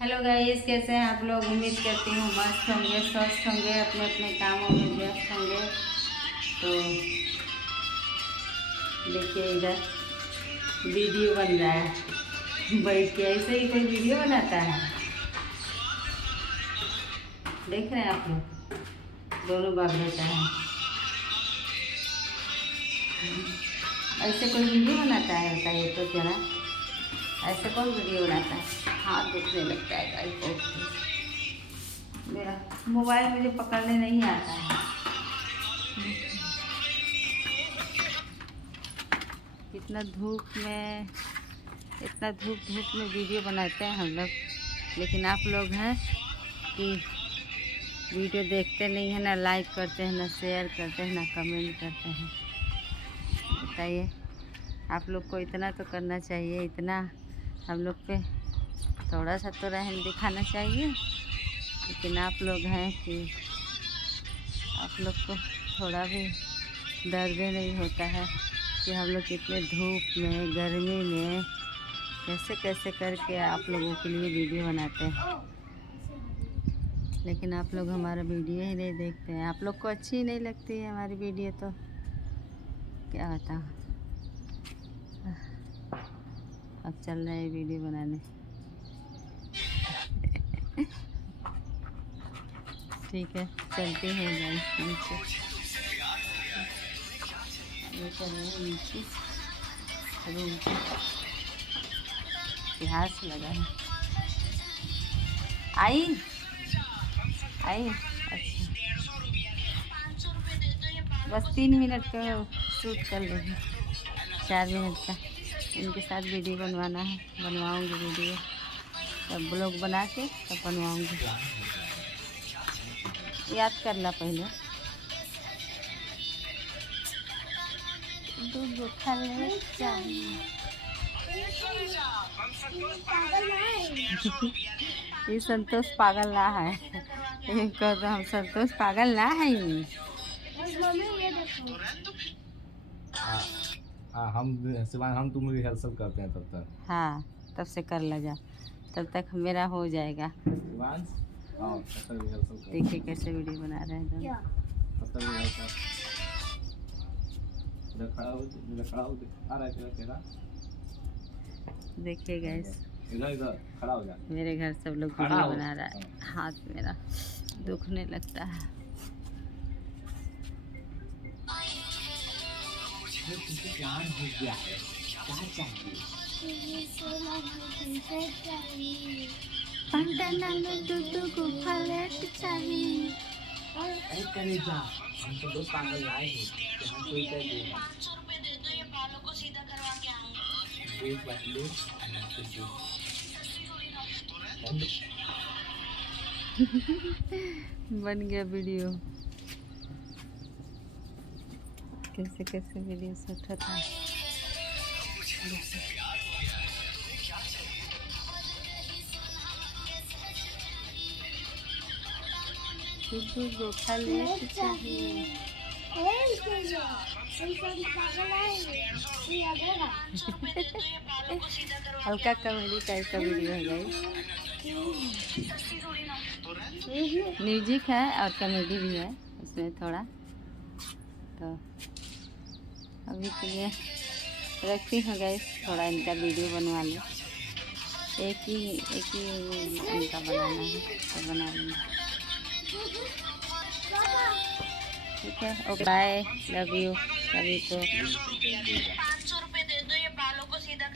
Hello guys, कैसे हैं आप लोग। उम्मीद करती हूँ मस्त होंगे, स्वस्थ होंगे, अपने अपने कामों में व्यस्त होंगे। तो देखिए इधर वीडियो बन रहा है। बैठ के ऐसे ही कोई वीडियो बनाता है। देख रहे हैं आप लोग, दोनों बाप बेटा है। ऐसे कोई वीडियो बनाता है, बताइए तो जरा। ऐसे कौन वीडियो बनाता है। हाथ दुखने लगता है गाइस बहुत तेज। मेरा मोबाइल मुझे पकड़ने नहीं आता है। इतना धूप में वीडियो बनाते हैं हम लोग, लेकिन आप लोग हैं कि वीडियो देखते नहीं हैं, ना लाइक करते हैं, ना शेयर करते हैं, ना कमेंट करते हैं। बताइए, आप लोग को इतना तो करना चाहिए, इतना हम लोग पे थोड़ा सा तो रहम दिखाना चाहिए। लेकिन आप लोग हैं कि आप लोग को थोड़ा भी दर्द नहीं होता है कि हम लोग इतने धूप में, गर्मी में कैसे कैसे करके आप लोगों के लिए वीडियो बनाते हैं। लेकिन आप लोग हमारा वीडियो ही नहीं देखते हैं। आप लोग को अच्छी ही नहीं लगती है हमारी वीडियो, तो क्या बताऊँ। अब चल रहे हैं वीडियो बनाने। ठीक है, चलते हैं गाइस नीचे। ये कर रहे हैं नीचे रूम पे। इतिहास लगा है। आई आई अच्छा, बस 3 मिनट का शूट कर लेंगे, 4 मिनट का। इनके साथ वीडियो बनवाना है, बनवाऊंगी वीडियो। तब ब्लॉग बना के तब बनवाऊंगी। याद करना पहले। दूध गोखा ले चाहिए। ये संतोष पागल ना है। इनको तो हम संतोष पागल ना है। हाँ हाँ, हम तुम रिहर्सल करते हैं तब तक। हाँ, तब से कर लगा, तब तक मेरा हो जाएगा। शिवांश, हाँ तब तक रिहर्सल करते हैं। देखिए कैसे वीडियो बना रहे हैं तब तक रिहर्सल। इधर खड़ा हो आ रहा है तेरा चेहरा। देखिए गैस, इधर इधर खड़ा हो जा। मेरे घर सब लोग खड़ा वीडियो हो। बना रहा है। हाथ मेरा दुखने लगता है। प्यार हो गया है, क्या चाहिए? पंटना में दूध गोखा लेट चाहिए। ऐ करे जा, हम तो दो पागल लाए हैं, यहाँ कोई कर देगा। 500 रुपए दे दो, ये बालों को सीधा करवा के आऊंगी। एक बात ले, बन गया वीडियो। कैसे कैसे वीडियो शूट होता है। दूध गोखा लेट चाहिए। हल्का कॉमेडी टाइप का वीडियो है गाइस। म्यूजिक है और कॉमेडी भी है उसमें थोड़ा। तो अभी के लिए रखती हूँ गाइस, थोड़ा इनका वीडियो बनवा लो। एक ही इनका बनाना है तो बना लूँगी। ठीक है, ओके बाय, लव यू सभी को। 500 रुपए दे दो, ये बालों को सीधा